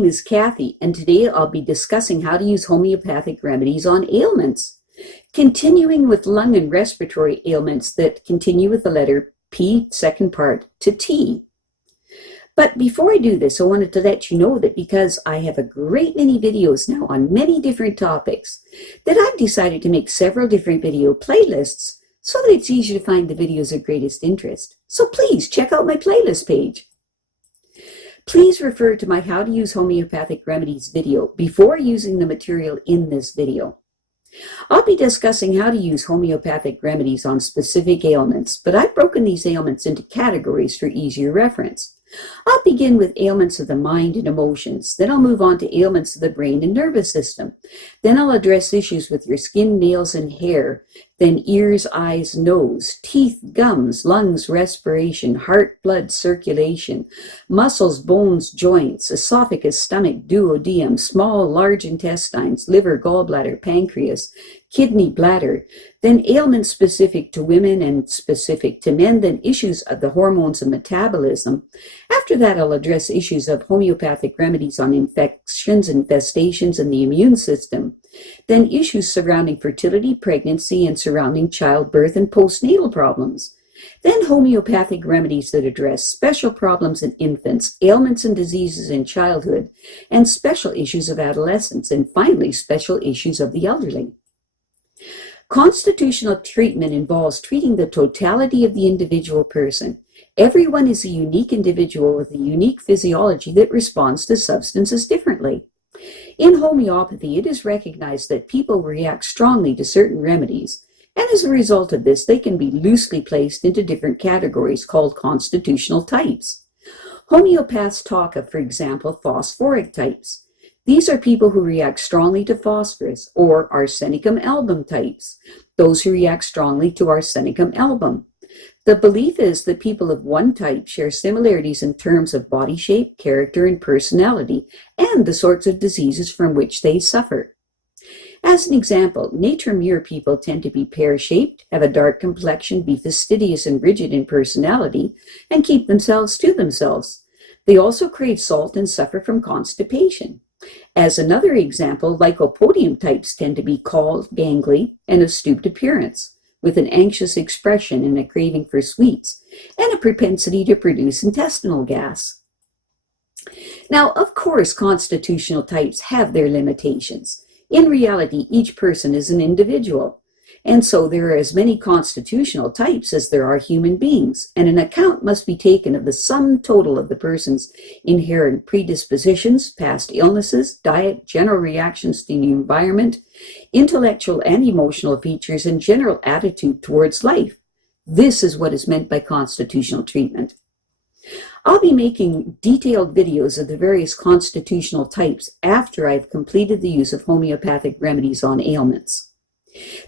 name is Kathy, and today I'll be discussing how to use homeopathic remedies on ailments. Continuing with lung and respiratory ailments that continue with the letter P, second part, to T. But before I do this, I wanted to let you know that because I have a great many videos now on many different topics, that I've decided to make several different video playlists so that it's easy to find the videos of greatest interest. So please check out my playlist page. Please refer to my How to Use Homeopathic Remedies video before using the material in this video. I'll be discussing how to use homeopathic remedies on specific ailments, but I've broken these ailments into categories for easier reference. I'll begin with ailments of the mind and emotions, then I'll move on to ailments of the brain and nervous system. Then I'll address issues with your skin, nails, and hair, then ears, eyes, nose, teeth, gums, lungs, respiration, heart, blood, circulation, muscles, bones, joints, esophagus, stomach, duodenum, small, large intestines, liver, gallbladder, pancreas, kidney, bladder, then ailments specific to women and specific to men, then issues of the hormones and metabolism. After that, I'll address issues of homeopathic remedies on infections, infestations, and the immune system. Then issues surrounding fertility, pregnancy, and surrounding childbirth and postnatal problems. Then homeopathic remedies that address special problems in infants, ailments and diseases in childhood, and special issues of adolescence, and finally special issues of the elderly. Constitutional treatment involves treating the totality of the individual person. Everyone is a unique individual with a unique physiology that responds to substances differently. In homeopathy, it is recognized that people react strongly to certain remedies, and as a result of this, they can be loosely placed into different categories called constitutional types. Homeopaths talk of, for example, phosphoric types. These are people who react strongly to phosphorus, or arsenicum album types, those who react strongly to arsenicum album. The belief is that people of one type share similarities in terms of body shape, character, and personality, and the sorts of diseases from which they suffer. As an example, nature-mirror people tend to be pear-shaped, have a dark complexion, be fastidious and rigid in personality, and keep themselves to themselves. They also crave salt and suffer from constipation. As another example, lycopodium types tend to be called gangly and of stooped appearance, with an anxious expression and a craving for sweets, and a propensity to produce intestinal gas. Now, of course, constitutional types have their limitations. In reality, each person is an individual, and so there are as many constitutional types as there are human beings, and an account must be taken of the sum total of the person's inherent predispositions, past illnesses, diet, general reactions to the environment, intellectual and emotional features, and general attitude towards life. This is what is meant by constitutional treatment. I'll be making detailed videos of the various constitutional types after I've completed the use of homeopathic remedies on ailments.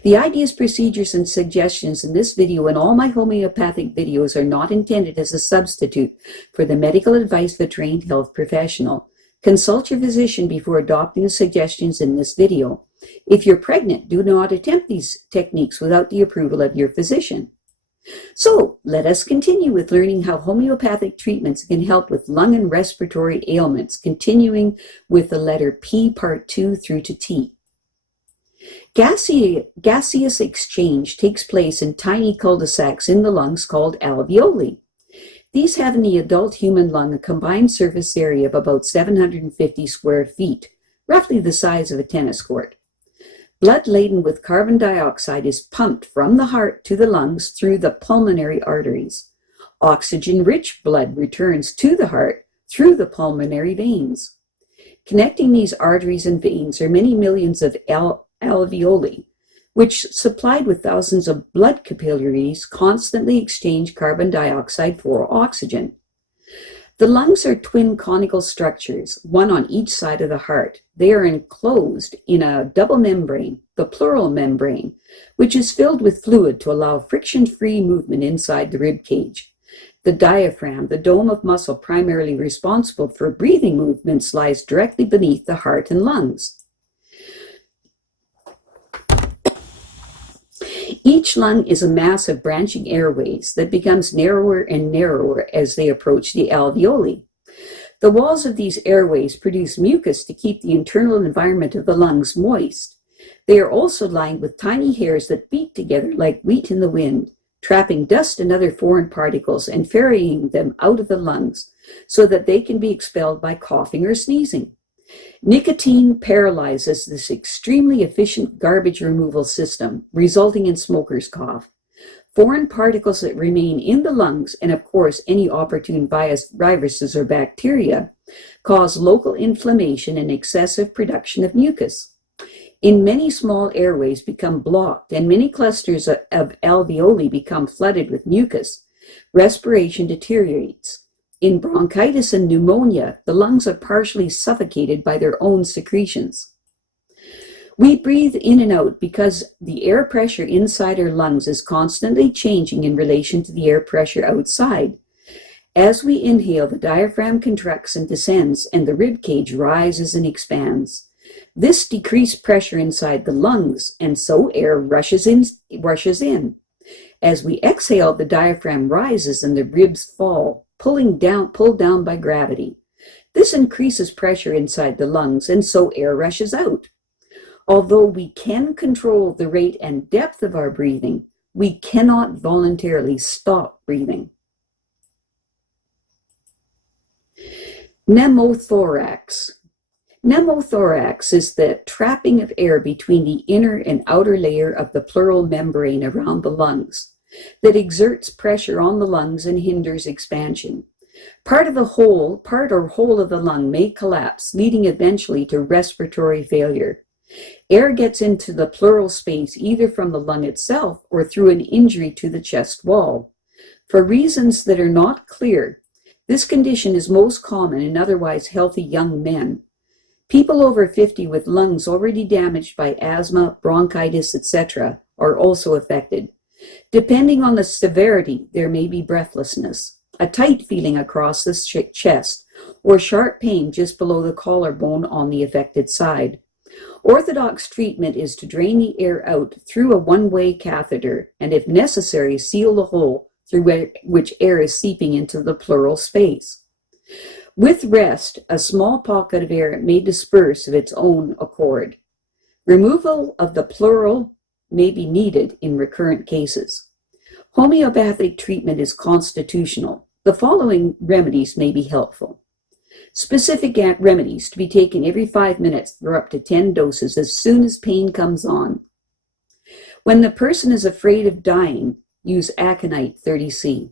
The ideas, procedures, and suggestions in this video and all my homeopathic videos are not intended as a substitute for the medical advice of a trained health professional. Consult your physician before adopting the suggestions in this video. If you're pregnant, do not attempt these techniques without the approval of your physician. So, let us continue with learning how homeopathic treatments can help with lung and respiratory ailments, continuing with the letter P, part 2 through to T. Gaseous exchange takes place in tiny cul-de-sacs in the lungs called alveoli. These have in the adult human lung a combined surface area of about 750 square feet, roughly the size of a tennis court. Blood laden with carbon dioxide is pumped from the heart to the lungs through the pulmonary arteries. Oxygen-rich blood returns to the heart through the pulmonary veins. Connecting these arteries and veins are many millions of alveoli, which, supplied with thousands of blood capillaries, constantly exchange carbon dioxide for oxygen. The lungs are twin conical structures, one on each side of the heart. They are enclosed in a double membrane, the pleural membrane, which is filled with fluid to allow friction-free movement inside the rib cage. The diaphragm, the dome of muscle primarily responsible for breathing movements, lies directly beneath the heart and lungs. Each lung is a mass of branching airways that becomes narrower and narrower as they approach the alveoli. The walls of these airways produce mucus to keep the internal environment of the lungs moist. They are also lined with tiny hairs that beat together like wheat in the wind, trapping dust and other foreign particles and ferrying them out of the lungs so that they can be expelled by coughing or sneezing. Nicotine paralyzes this extremely efficient garbage removal system, resulting in smoker's cough. Foreign particles that remain in the lungs, and of course any opportune viruses or bacteria, cause local inflammation and excessive production of mucus. In many small airways become blocked and many clusters of alveoli become flooded with mucus. Respiration deteriorates. In bronchitis and pneumonia, the lungs are partially suffocated by their own secretions. We breathe in and out because the air pressure inside our lungs is constantly changing in relation to the air pressure outside. As we inhale, the diaphragm contracts and descends, and the rib cage rises and expands. This decreased pressure inside the lungs, and so air rushes in. As we exhale, the diaphragm rises and the ribs fall, pulled down by gravity. This increases pressure inside the lungs, and so air rushes out. Although we can control the rate and depth of our breathing, we cannot voluntarily stop breathing. Pneumothorax. Pneumothorax is the trapping of air between the inner and outer layer of the pleural membrane around the lungs that exerts pressure on the lungs and hinders expansion. Part or whole of the lung may collapse, leading eventually to respiratory failure. Air gets into the pleural space either from the lung itself or through an injury to the chest wall. For reasons that are not clear, this condition is most common in otherwise healthy young men. People over 50 with lungs already damaged by asthma, bronchitis, etc. are also affected. Depending on the severity, there may be breathlessness, a tight feeling across the chest, or sharp pain just below the collarbone on the affected side. Orthodox treatment is to drain the air out through a one-way catheter and, if necessary, seal the hole through which air is seeping into the pleural space. With rest, a small pocket of air may disperse of its own accord. Removal of the pleural may be needed in recurrent cases. Homeopathic treatment is constitutional. The following remedies may be helpful. Specific remedies to be taken every 5 minutes for up to 10 doses as soon as pain comes on. When the person is afraid of dying, use Aconite 30C.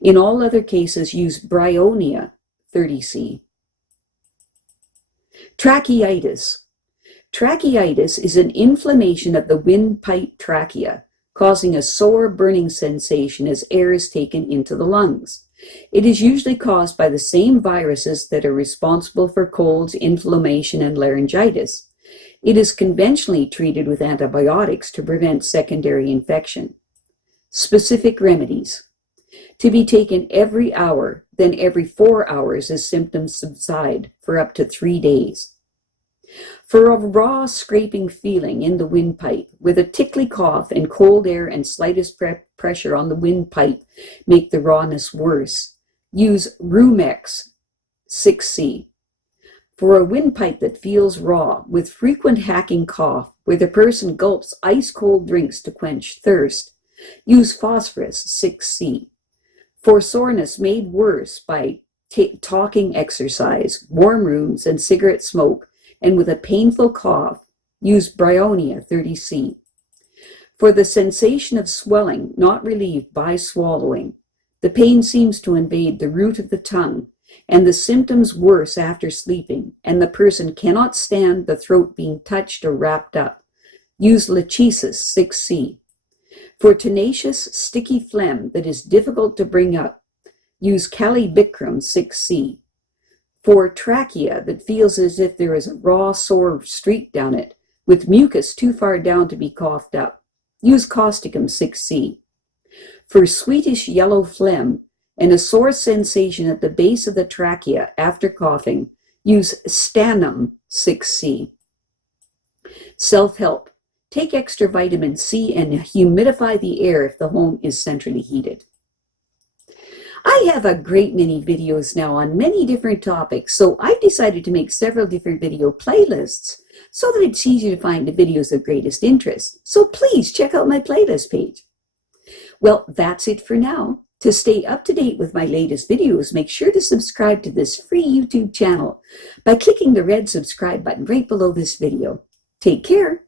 In all other cases, use Bryonia 30C. Tracheitis. Tracheitis is an inflammation of the windpipe trachea, causing a sore burning sensation as air is taken into the lungs. It is usually caused by the same viruses that are responsible for colds, inflammation, and laryngitis. It is conventionally treated with antibiotics to prevent secondary infection. Specific remedies. To be taken every hour, then every 4 hours as symptoms subside for up to 3 days. For a raw scraping feeling in the windpipe, with a tickly cough and cold air and slightest pressure on the windpipe make the rawness worse, use Rumex 6C. For a windpipe that feels raw, with frequent hacking cough, where the person gulps ice-cold drinks to quench thirst, use Phosphorus 6C. For soreness made worse by talking exercise, warm rooms, and cigarette smoke, and with a painful cough, use Bryonia 30C. For the sensation of swelling not relieved by swallowing, the pain seems to invade the root of the tongue, and the symptoms worse after sleeping, and the person cannot stand the throat being touched or wrapped up, use Lachesis 6C. For tenacious, sticky phlegm that is difficult to bring up, use Bichrom 6C. For trachea that feels as if there is a raw, sore streak down it, with mucus too far down to be coughed up, use Causticum 6C. For sweetish yellow phlegm and a sore sensation at the base of the trachea after coughing, use Stannum 6C. Self-help. Take extra vitamin C and humidify the air if the home is centrally heated. I have a great many videos now on many different topics, so I've decided to make several different video playlists so that it's easy to find the videos of greatest interest. So please check out my playlist page. Well, that's it for now. To stay up to date with my latest videos, make sure to subscribe to this free YouTube channel by clicking the red subscribe button right below this video. Take care.